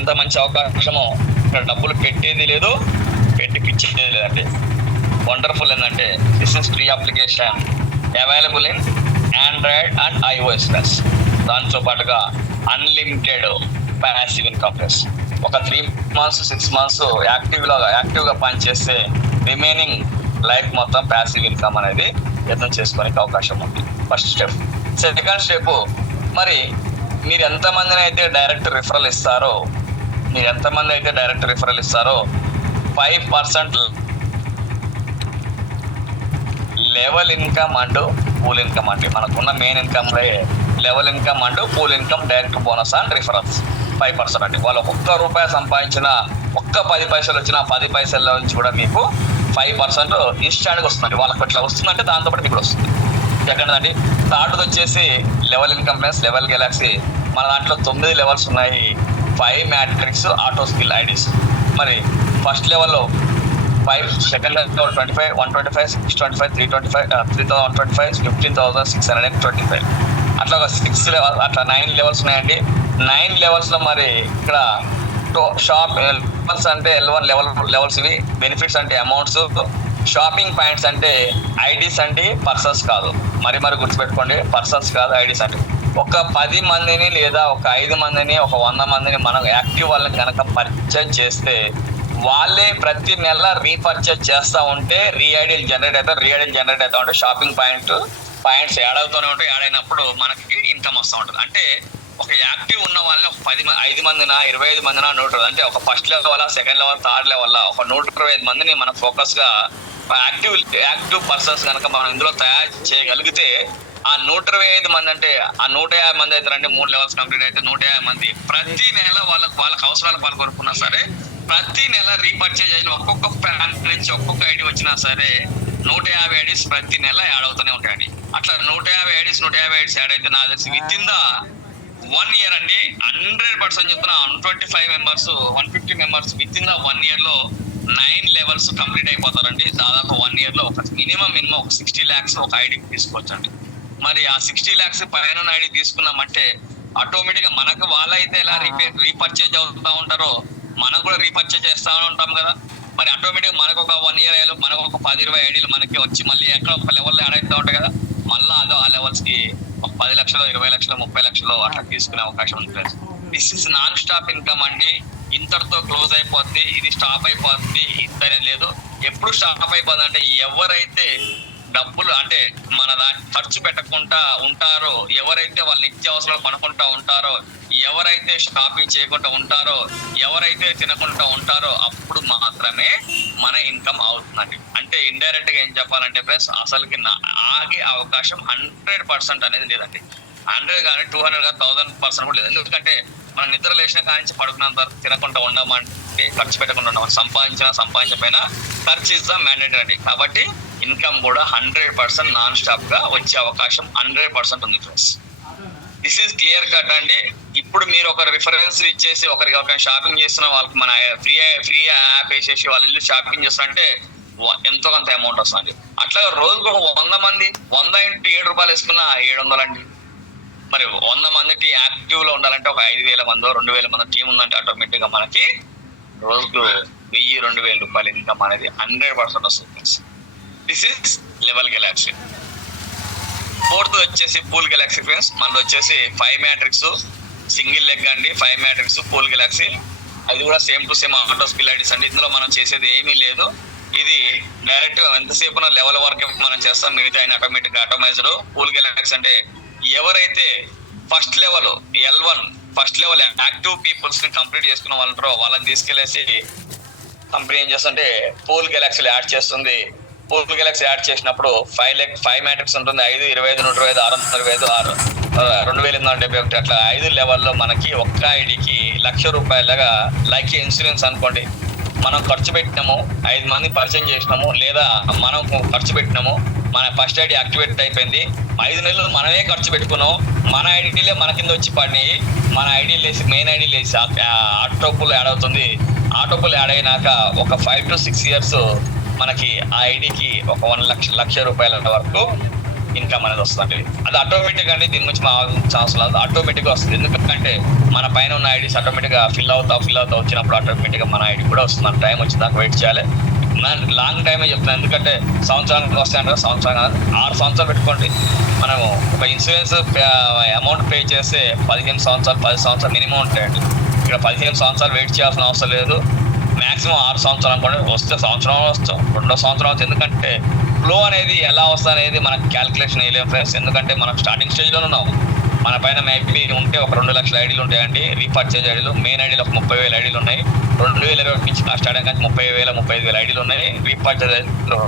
ఇంత మంచి అవకాశము ఇక్కడ డబ్బులు పెట్టేది లేదు, పెట్టిపిచ్చేది లేదండి. వండర్ఫుల్ ఏంటంటే this is free application available in Android and iOS. దాంతో పాటుగా అన్లిమిటెడ్ ప్యాసివ్ ఇన్కమ్ ప్లస్ ఒక 3 months 6 months యాక్టివ్గా పనిచేస్తే రిమైనింగ్ లైఫ్ మొత్తం ప్యాసివ్ ఇన్కమ్ అనేది యత్నం చేసుకోనికి అవకాశం ఉంది. First step. సెకండ్ స్టెప్, మరి మీరు ఎంతమందిని అయితే డైరెక్ట్ రిఫరల్ ఇస్తారో 5% level income and pool income అంటే మనకున్న main income level income and pool income direct bonus and referrals 5% అండి. వాళ్ళు ₹1 సంపాదించిన 10 పైసలు వచ్చిన 10 పైసల్లో నుంచి కూడా మీకు 5% ఇన్స్టాంట్గా వస్తుందండి. వాళ్ళకి అట్లా వస్తుందంటే దాంతో పాటు మీకు వస్తుంది. ఎక్కడండి థర్డ్ వచ్చేసి level income plus level Galaxy. మన దాంట్లో 9 లెవెల్స్ ఉన్నాయి. 5 మ్యాట్రిక్స్ ఆటో స్కిల్ ఐడీస్. మరి ఫస్ట్ లెవెల్లో 5, సెకండ్ లెవెల్ 25, 125, 625, 325, 3125, 15,625. అట్లా ఒక 6 లెవెల్, అట్లా 9 లెవెల్స్ ఉన్నాయండి. 9 లెవెల్స్లో మరి ఇక్కడ షాప్ లెవెల్స్ అంటే L1 లెవెల్స్ ఇవి. బెనిఫిట్స్ అంటే అమౌంట్స్, షాపింగ్ పాయింట్స్ అంటే ఐడీస్ అండి, పర్సన్స్ కాదు. మరి గుర్తుపెట్టుకోండి, పర్సన్స్ కాదు, ఐడీస్ అంటే. ఒక 10 మందిని లేదా ఒక 5 మందిని ఒక 100 మందిని మనం యాక్టివ్ వాళ్ళని కనుక పర్చేజ్ చేస్తే వాళ్ళే ప్రతి నెల రీపర్చేజ్ చేస్తూ ఉంటే రీఐడీలు జనరేట్ అవుతా ఉంటే షాపింగ్ పాయింట్స్ యాడ్ అవుతూనే ఉంటాయి. యాడ్ అయినప్పుడు మనకి ఇన్కమ్ వస్తూ ఉంటుంది. అంటే ఒక యాక్టివ్ ఉన్న వాళ్ళని ఒక 5 మందినా 25 మందినా 120, అంటే ఒక first level, second level, third level ఒక 125 మందిని మనం ఫోకస్గా యాక్టివ్ పర్సన్స్ కనుక మనం ఇందులో తయారు చేయగలిగితే ఆ 125 మంది అంటే ఆ 150 మంది అవుతారండి. 3 లెవెల్స్ కంప్లీట్ అయితే 150 మంది ప్రతి నెల వాళ్ళకి అవసరాలకు వాళ్ళు కొనుక్కున్నా సరే ప్రతి నెల రీపర్చేజ్ అయిన ఒక్కొక్క ప్లాన్ నుంచి ఒక్కొక్క ఐడి వచ్చినా సరే 150 ఐడీస్ ప్రతి నెల యాడ్ అవుతూనే ఉంటాయండి. అట్లా 150 ఐడీస్ యాడ్ అయితే నా తెలిసి విత్ ఇన్ ద 1 year అండి 100% చెప్తున్నా 125 members 150 members with in the 1 year లో 9 లెవెల్స్ కంప్లీట్ అయిపోతారండి. దాదాపు 1 year లో ఒక మినిమం ఒక 60 lakhs ఒక ఐడికి తీసుకోవచ్చండి. మరి ఆ 60 lakhs పైన ఐడి తీసుకున్నామంటే ఆటోమేటిక్గా మనకు వాళ్ళైతే ఎలా రీపర్చేజ్ అవుతూ ఉంటారో మనం కూడా రీపర్చేజ్ చేస్తూ ఉంటాం కదా. మరి ఆటోమేటిక్గా మనకు ఒక 1 year మనకు ఒక 10-20 ఐడీలు మనకి వచ్చి మళ్ళీ ఎక్కడ ఒక లెవెల్లో యాడ్ అవుతూ ఉంటాయి కదా. మళ్ళీ అదో ఆ లెవెల్స్కి ఒక 10 లక్షలు 20 లక్షలు 30 లక్షలు అట్లా తీసుకునే అవకాశం ఉంటుంది. This is non stop income అండి. ఇంతటితో క్లోజ్ అయిపోద్ది, ఇది స్టాప్ అయిపోద్ది ఇంతనే లేదు. ఎప్పుడు స్టాప్ అయిపోద్ది అంటే ఎవరైతే డబ్బులు అంటే మన ఖర్చు పెట్టకుండా ఉంటారో, ఎవరైతే వాళ్ళ నిత్యావసరాలు కొనుక్కుంటా ఉంటారో, ఎవరైతే షాపింగ్ చేయకుండా ఉంటారో, ఎవరైతే తినకుండా ఉంటారో అప్పుడు మాత్రమే మన ఇన్కమ్ అవుతుందండి. అంటే ఇండైరెక్ట్ గా ఏం చెప్పాలంటే ఫ్రెండ్స్, అసలుకి ఆగే అవకాశం 100% అనేది లేదండి. 100 కానీ 200 కానీ 1000% కూడా లేదు. ఎందుకంటే మనం నిద్ర లేచిన కానించి పడుకున్నంత వరకు తినకుండా ఉండమంటే, ఖర్చు పెట్టకుండా ఉండమని, సంపాదించకపోయినా ఖర్చు ఇస్ ద మ్యాండేటరీ అండి. కాబట్టి ఇన్కమ్ కూడా 100% నాన్ స్టాప్ గా వచ్చే అవకాశం 100% ఉంది friends. This is clear cut అండి. ఇప్పుడు మీరు ఒక రిఫరెన్స్ ఇచ్చేసి ఒకరికి షాపింగ్ చేస్తున్న వాళ్ళకి మన ఫ్రీ యాప్ వేసేసి వాళ్ళు ఇల్లు షాపింగ్ చేస్తారంటే ఎంతో కొంత అమౌంట్ వస్తుంది. అట్లా రోజుకు ఒక 100 మంది 100 × ₹7 వేసుకున్న 700 అండి. మరి 100 మందికి యాక్టివ్ లో ఉండాలంటే ఒక 5,000 మందో 2,000 మంది టీం ఉందంటే ఆటోమేటిక్ గా మనకి రోజుకు 1,000-2,000 రూపాయలు ఇన్కమ్ అనేది 100% వస్తుంది. This is level Galaxy. Fourth వచ్చేసి పూల్ గెలాక్సీ ఫ్రెండ్స్. మళ్ళీ వచ్చేసి 5 మ్యాట్రిక్స్ సింగిల్ లెగ్ అండి. 5 మ్యాట్రిక్స్ పూల్ గెలాక్సీ. అది కూడా same to same auto skill IDs అండి. ఇందులో మనం చేసేది ఏమీ లేదు. ఇది డైరెక్ట్ ఎంతసేపు లెవెల్ వరకు మనం చేస్తాం, మిగతా అయిన ఆటోమైజ్డ్. పూల్ గెలాక్సీ అంటే ఎవరైతే first level L1 first level active peoples ని కంప్లీట్ చేసుకున్న వాళ్ళంటారో వాళ్ళని తీసుకెళ్లేసి కంపెనీ ఏం చేస్తుంటే పూల్ గెలాక్సీలు యాడ్ చేస్తుంది. పూల్ గెలాక్సీ యాడ్ చేసినప్పుడు 5 మ్యాట్రిక్స్ ఉంటుంది. 5, 25, 125, 625, 2,871 అట్లా 5 లెవెల్లో మనకి ఒక్క ఐడికి ₹1,00,000 లైక్ ఇన్సూరెన్స్ అనుకోండి. మనం ఖర్చు పెట్టినాము, 5 మంది పరిచయం చేసినాము, లేదా మనం ఖర్చు పెట్టినాము, మన ఫస్ట్ ఐడి యాక్టివేట్ అయిపోయింది. 5 నెలలు మనమే ఖర్చు పెట్టుకున్నాం, మన ఐడీలే మన కింద వచ్చి పడినాయి. మన ఐడీ లేసి మెయిన్ ఐడి లేసి ఆటోపుల్ యాడ్ అవుతుంది. ఆటోపుల్ యాడ్ అయినాక ఒక 5 to 6 years మనకి ఆ ఐడికి ఒక ₹1,00,000 వరకు ఇన్కమ్ అనేది వస్తుంది. అది ఆటోమేటిక్ అండి, దీని గురించి మా ఛాన్స్ లేదు, ఆటోమేటిక్గా వస్తుంది. ఎందుకంటే మన పైన ఉన్న ఐడీస్ ఆటోమేటిక్గా ఫిల్ అవుతా వచ్చినప్పుడు ఆటోమేటిక్గా మన ఐడి కూడా వస్తుంది. మన టైం వచ్చి దాకా వెయిట్ చేయాలి. లాంగ్ టైమే చెప్తున్నాను, ఎందుకంటే సంవత్సరానికి వస్తాయంటే సంవత్సరం కాదు 6 సంవత్సరాలు పెట్టుకోండి. మనము ఒక ఇన్సూరెన్స్ అమౌంట్ పే చేస్తే 15 సంవత్సరాలు 10 సంవత్సరాలు మినిమం ఉంటాయండి. ఇక్కడ 15 సంవత్సరాలు వెయిట్ చేయాల్సిన అవసరం లేదు. మాక్సిమం 6 సంవత్సరాలు అనుకోండి, వస్తే సంవత్సరం వస్తాం, 2వ సంవత్సరం వస్తుంది. ఎందుకంటే ఫ్లో అనేది ఎలా వస్తుంది అనేది మనకు క్యాల్కులేషన్ వేయలేము ఫ్రెండ్స్. ఎందుకంటే మనం స్టార్టింగ్ స్టేజ్లో ఉన్నాం. మన పైన మేబీ ఉంటే ఒక 2 లక్షల ఐడీలు ఉంటాయండి, రీపర్చేజ్ ఐడీలు. మెయిన్ ఐడీలు ఒక 30,000 ఐడీలు ఉన్నాయి. 2021 నుంచి స్టార్టింగ్ నుంచి 30,000-35,000 ఐడీలు ఉన్నాయి. రీపర్చేజ్ ఐడీలు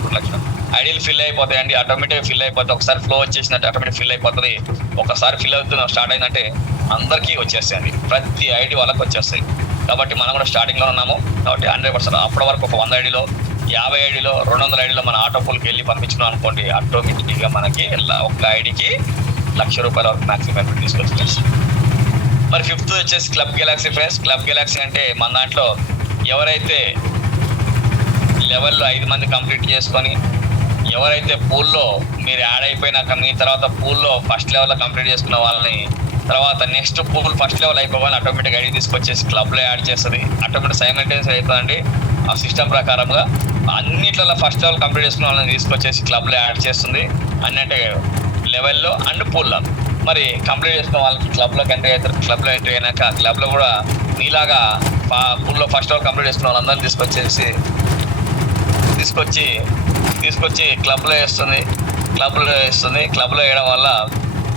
2 లక్షలు ఐడీలు ఫిల్ అయిపోతాయండి, ఆటోమేటిక్గా ఫిల్ అయిపోతాయి. ఒకసారి ఫ్లో వచ్చేసినట్టు ఆటోమేటిక్ ఫిల్ అయిపోతుంది. ఒకసారి ఫిల్ అవుతున్న స్టార్ట్ అయిందంటే అందరికీ వచ్చేస్తాయండి, ప్రతి ఐడి వాళ్ళకి వచ్చేస్తాయి. కాబట్టి మనం కూడా స్టార్టింగ్లో ఉన్నాము కాబట్టి 100%. అప్పటి వరకు ఒక 100 ఐడీలో 50 ఐడీలో 200 ఐడీలో మన ఆటో పూల్కి వెళ్ళి పంపించుకున్నాం అనుకోండి, ఆటోమేటిక్గా మనకి ఒక ఐడికి ₹1,00,000 వరకు మ్యాక్సిమం బెనిఫిట్ తీసుకొచ్చి. మరి 5th వచ్చేసి club Galaxy friends. Club Galaxy అంటే మన దాంట్లో ఎవరైతే లెవెల్లో 5 మంది కంప్లీట్ చేసుకొని, ఎవరైతే పూల్లో మీరు యాడ్ అయిపోయినాక మీ తర్వాత పూల్లో ఫస్ట్ లెవెల్లో కంప్లీట్ చేసుకున్న వాళ్ళని తర్వాత నెక్స్ట్ పూల్ ఫస్ట్ లెవెల్ అయిపోవాలి ఆటోమేటిక్ ఐడి తీసుకొచ్చేసి క్లబ్లో యాడ్ చేస్తుంది. ఆటోమేటిక్ సైమల్టేనియస్ అవుతుందండి ఆ సిస్టమ్ ప్రకారంగా. అన్నిట్లలో ఫస్ట్ లెవెల్ కంప్లీట్ చేసుకున్న వాళ్ళని తీసుకొచ్చేసి క్లబ్లో యాడ్ చేస్తుంది, అన్నంటే లెవెల్లో అండ్ పూల్లో. మరి కంప్లీట్ చేసుకున్న వాళ్ళకి క్లబ్లోకి ఎంట్రీ అవుతారు. క్లబ్లో ఎంట్రీ అయినాక క్లబ్లో కూడా మీలాగా పూల్లో ఫస్ట్ లెవెల్ కంప్లీట్ చేసుకున్న వాళ్ళందరినీ తీసుకొచ్చి క్లబ్లో వేస్తుంది. క్లబ్లో వేయడం వల్ల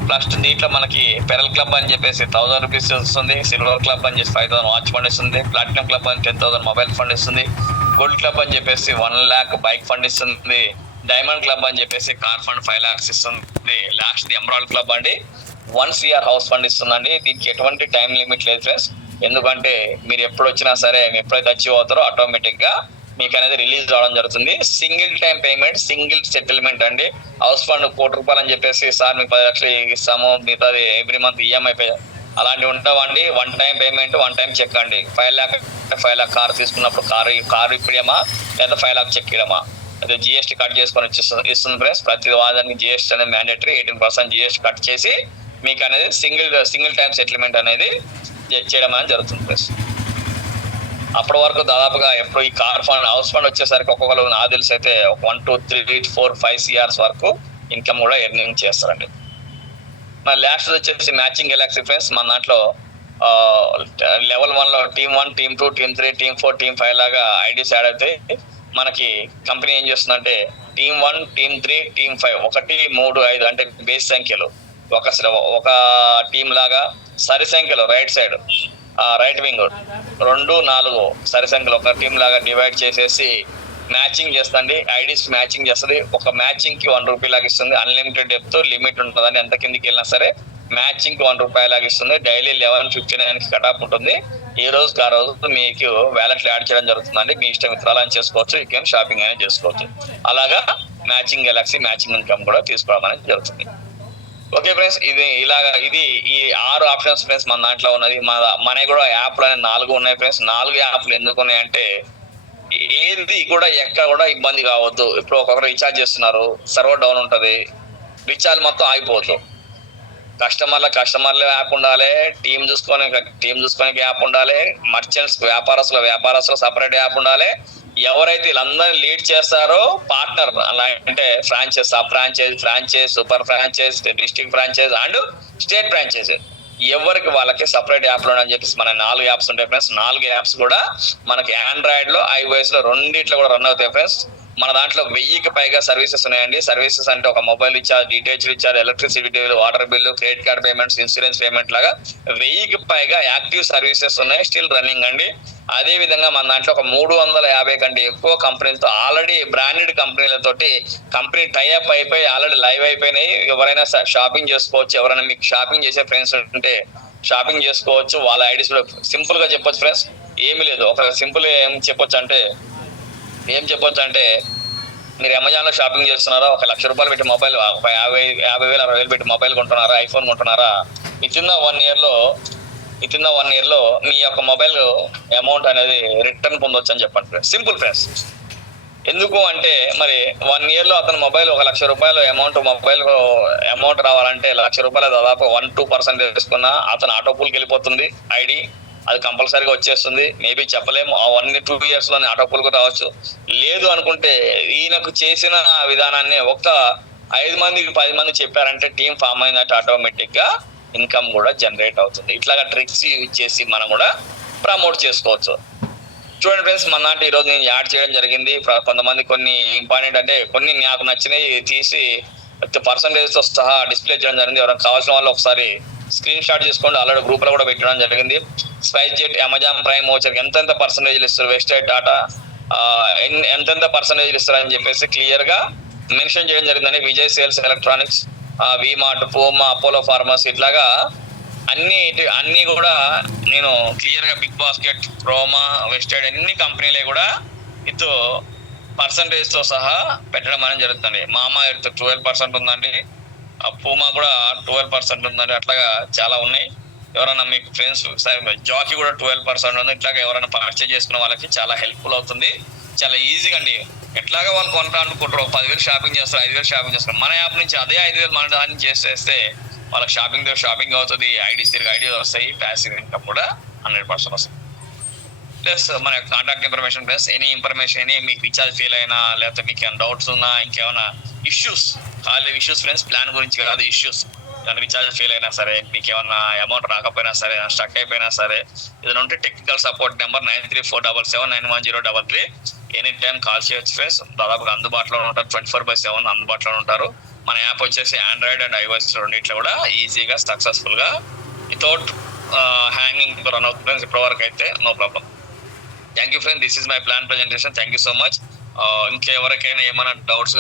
ఫస్ట్ దీంట్లో మనకి పెరల్ క్లబ్ అని చెప్పేసి ₹1,000 వస్తుంది, సిల్వర్ క్లబ్ అని చెప్పి 5,000 వాచ్ ఫండ్ ఇస్తుంది, ప్లాటినం క్లబ్ అని 10,000 మొబైల్ ఫండ్ ఇస్తుంది, గోల్డ్ క్లబ్ అని చెప్పేసి 1 lakh బైక్ ఫండ్ ఇస్తుంది, డైమండ్ క్లబ్ అని చెప్పేసి కార్ ఫండ్ 5 lakhs ఇస్తుంది, లాస్ట్ ది ఎమరాల్డ్ క్లబ్ అండి 1 crore హౌస్ ఫండ్ ఇస్తుందండి. దీనికి ఎటువంటి టైం లిమిట్ లేదు ఫ్రెండ్స్. ఎందుకంటే మీరు ఎప్పుడు వచ్చినా సరే ఎప్పుడైతే అచీవ్ అవుతారో ఆటోమేటిక్గా మీకు అనేది రిలీజ్ అవడం జరుగుతుంది. Single time payment, single settlement అండి. హౌస్ ఫండ్ ₹1,00,000 అని చెప్పేసి సార్ మీకు 10 లక్షలు ఇస్తాము, మిగతాది ఎవ్రీ మంత్ ఈఎంఐ అలాంటివి ఉండవండి. 1 టైం పేమెంట్, 1 టైం చెక్ అండి. 5 lakh కారు తీసుకున్నప్పుడు కారు ఇప్పుడేమా లేదా 5 lakh చెక్ ఇవ్వమా, అదే జిఎస్టీ కట్ చేసుకొని ఇస్తుంది ఫ్రెండ్స్. ప్రతి వాదానికి జిఎస్టీ అనేది మ్యాండేటరీ, 18% జిఎస్టీ కట్ చేసి మీకు అనేది సింగిల్ టైం సెటిల్మెంట్ అనేది చేయడం అనేది జరుగుతుంది ఫ్రెండ్స్. అప్పటి వరకు దాదాపుగా ఎప్పుడు ఈ కార్ ఫండ్ హౌస్ ఫండ్ వచ్చేసరికి ఒక్కొక్కరు నాకు తెలిసి అయితే 1, 2, 3, 4, 5 crores వరకు ఇన్కమ్ కూడా ఎర్నింగ్ చేస్తారండి. మరి లాస్ట్ వచ్చేసి మ్యాచింగ్ గెలాక్సీ ఫ్రెండ్స్. మన దాంట్లో లెవెల్ 1లో team 1, team 2, team 3, team 4, team 5 లాగా ఐడీస్ యాడ్ అవుతాయి. మనకి కంపెనీ ఏం చేస్తుందంటే టీమ్ 1, టీమ్ 3, టీమ్ 5 1, 3, 5 అంటే బేస్ సంఖ్యలో ఒక టీం లాగా సరి సంఖ్యలో రైట్ సైడ్ రైట్ వింగ్ 2, 4 సరి సంఖ్యలో ఒక టీం లాగా డివైడ్ చేసేసి మ్యాచింగ్ చేస్తుంది. ఐడీస్ మ్యాచింగ్ చేస్తుంది. ఒక మ్యాచింగ్ కి ₹1 లాగా ఇస్తుంది. అన్లిమిటెడ్ డెప్త్ లిమిట్ ఉంటుందండి, ఎంత కిందికి వెళ్ళినా సరే మ్యాచింగ్ కి ₹1 లాగా ఇస్తుంది. డైలీ 11:59 కట్ ఆఫ్ ఉంటుంది. ఏ రోజుకి ఆ రోజు మీకు వ్యాలెట్లు యాడ్ చేయడం జరుగుతుందండి. మీ ఇష్టం విత్డ్రాల్ చేసుకోవచ్చు, ఇంకేం షాపింగ్ అనేది చేసుకోవచ్చు. అలాగా మ్యాచింగ్ గెలాక్సీ మ్యాచింగ్ ఇన్కమ్ కూడా తీసుకోవడం అనేది జరుగుతుంది. ఓకే ఫ్రెండ్స్, ఇది 6 ఆప్షన్స్ ఫ్రెండ్స్ మన దాంట్లో ఉన్నది. మన కూడా యాప్లు అనేది 4 ఉన్నాయి ఫ్రెండ్స్. 4 యాప్లు ఎందుకు ఉన్నాయంటే ఏది కూడా ఎక్కడ కూడా ఇబ్బంది కావద్దు. ఇప్పుడు ఒక్కొక్కరు రీఛార్జ్ చేస్తున్నారు, సర్వర్ డౌన్ ఉంటుంది, రీఛార్జ్ మొత్తం ఆగిపోవద్దు. కస్టమర్ల యాప్ ఉండాలి, టీం చూసుకొని యాప్ ఉండాలి, మర్చెంట్స్ వ్యాపారస్తుల సపరేట్ యాప్ ఉండాలి. ఎవరైతే వీళ్ళందరినీ లీడ్ చేస్తారో పార్ట్నర్ అలా అంటే sub franchise, super franchise, district franchise and state franchise ఎవరికి వాళ్ళకి సపరేట్ యాప్లు అని చెప్పేసి మన 4 యాప్స్ ఉంటాయి ఫ్రెండ్స్. 4 యాప్స్ కూడా మనకి ఆండ్రాయిడ్ లో iOS లో రెండిట్లో కూడా రన్ అవుతాయి ఫ్రెండ్స్. మన దాంట్లో 1000కి పైగా సర్వీసెస్ ఉన్నాయండి. సర్వీసెస్ అంటే ఒక mobile recharge, DTH recharge, electricity bill, water bill, credit card payments, insurance payment లాగా 1000కి పైగా యాక్టివ్ సర్వీసెస్ ఉన్నాయి, స్టిల్ రన్నింగ్ అండి. అదే విధంగా మన దాంట్లో ఒక 350 కంటే ఎక్కువ కంపెనీలతో ఆల్రెడీ బ్రాండెడ్ కంపెనీలతోటి కంపెనీ టైఅప్ అయిపోయి ఆల్రెడీ లైవ్ అయిపోయినాయి. ఎవరైనా షాపింగ్ చేసుకోవచ్చు. ఎవరైనా మీకు షాపింగ్ చేసే ఫ్రెండ్స్ ఉంటే షాపింగ్ చేసుకోవచ్చు. వాళ్ళ ఐడీస్ కూడా సింపుల్ గా చెప్పొచ్చు ఫ్రెండ్స్. ఏమీ లేదు, ఒక సింపుల్ ఏం చెప్పొచ్చు అంటే మీరు అమెజాన్ లో షాపింగ్ చేస్తున్నారా, ₹1,00,000 పెట్టి మొబైల్, 50,000 60,000 పెట్టి మొబైల్ కొంటున్నారా, ఐఫోన్ కొంటున్నారా, వితిన్ ద 1 year లో మీ యొక్క మొబైల్ అమౌంట్ అనేది రిటర్న్ పొందొచ్చు అని చెప్పండి ఫ్రెండ్స్. Simple friends. ఎందుకు అంటే మరి 1 year లో అతను మొబైల్ ₹1,00,000 అమౌంట్ రావాలంటే ₹1,00,000 దాదాపు 1-2% వేసుకున్నా అతను ఆటో పూల్కి వెళ్ళిపోతుంది ఐడి, అది కంపల్సరీగా వచ్చేస్తుంది. మేబీ చెప్పలేము, ఆ 1-2 years లోనే ఆటో పూల్ కూడా రావచ్చు. లేదు అనుకుంటే ఈయనకు చేసిన విధానాన్ని 5 మందికి 10 మంది చెప్పారంటే టీం ఫామ్ అయినట్టు ఆటోమేటిక్ గా ఇన్కమ్ కూడా జనరేట్ అవుతుంది. ఇట్లాగా ట్రిక్స్ యూజ్ చేసి మనం కూడా ప్రమోట్ చేసుకోవచ్చు. చూడండి ఫ్రెండ్స్, మన నాటి ఈరోజు నేను యాడ్ చేయడం జరిగింది. కొంతమంది కొన్ని ఇంపార్టెంట్ అంటే కొన్ని నాకు నచ్చినవి తీసి పర్సంటేజ్ తో సహా డిస్ప్లే చేయడం జరిగింది. ఎవరైనా కావాల్సిన వాళ్ళు ఒకసారి స్క్రీన్ షాట్ చేసుకోండి. ఆల్రెడీ గ్రూప్ లో కూడా పెట్టడం జరిగింది. Spice jet, Amazon prime voucher ఎంతెంత పర్సంటేజ్లు ఇస్తారు, వెస్టైడ్ టాటా ఎంతెంత పర్సంటేజ్లు ఇస్తారు అని చెప్పేసి క్లియర్ గా మెన్షన్ చేయడం జరిగిందండి. విజయ్ సేల్స్ ఎలక్ట్రానిక్స్, వి మార్ట్, పూమా, అపోలో ఫార్మసీ ఇట్లాగా అన్ని కూడా నేను క్లియర్ గా బిగ్ బాస్కెట్, క్రోమా, వెస్టైడ్ అన్ని కంపెనీలే కూడా విత్ పర్సంటేజ్ తో సహా పెట్టడం అనేది జరుగుతుంది. మామా ఎర్త్ 12% ఉందండి, పూమా కూడా 12% ఉందండి. అట్లాగా చాలా ఉన్నాయి. ఎవరైనా మీకు ఫ్రెండ్స్ జాకీ కూడా 12% ఉంది. ఇట్లాగా ఎవరైనా పర్చేజ్ చేసుకున్న వాళ్ళకి చాలా హెల్ప్ఫుల్ అవుతుంది. చాలా ఈజీగా అండి. ఎట్లాగా వాళ్ళు కొంటా అనుకుంటారు, 10,000 షాపింగ్ చేస్తారు, 5,000 షాపింగ్ చేస్తారు. మన యాప్ నుంచి అదే 5,000 మన దాన్ని చేసేస్తే వాళ్ళకి షాపింగ్ అవుతుంది, ఐడీస్ వస్తాయి, ప్యాసివ్ ఇన్కమ్ కూడా 100% వస్తుంది. ప్లస్ మన contact information plus any information, మీకు రీఛార్జ్ ఫెయిల్ అయినా లేకపోతే మీకు ఏమైనా డౌట్స్ ఉన్నా, ఇంకేమైనా ఇష్యూస్, ఖాళీ ఇష్యూస్ ఫ్రెండ్స్, ప్లాన్ గురించి కాదు, ఇష్యూస్. రీఛార్జ్ ఫెయిల్ అయినా సరే, మీకు ఏమన్నా అమౌంట్ రాకపోయినా సరే, స్టక్ అయిపోయినా సరే, ఏదైనా ఉంటే technical support number 9347791033 any time call చేయొచ్చు ఫ్రెండ్స్. దాదాపుగా అందుబాటులో ఉంటారు, 24/7 అందుబాటులో ఉంటారు. మన యాప్ వచ్చేసి ఆండ్రాయిడ్ అండ్ iOS రెండిట్లో కూడా ఈజీగా సక్సెస్ఫుల్ గా వితౌట్ హ్యాంగింగ్ రన్ అవుతుంది ఫ్రెండ్స్. ఇప్పటివరకు అయితే no problem. Thank you friends, this is my plan presentation. Thank you so much. ఇంకెవరికైనా ఏమైనా డౌట్స్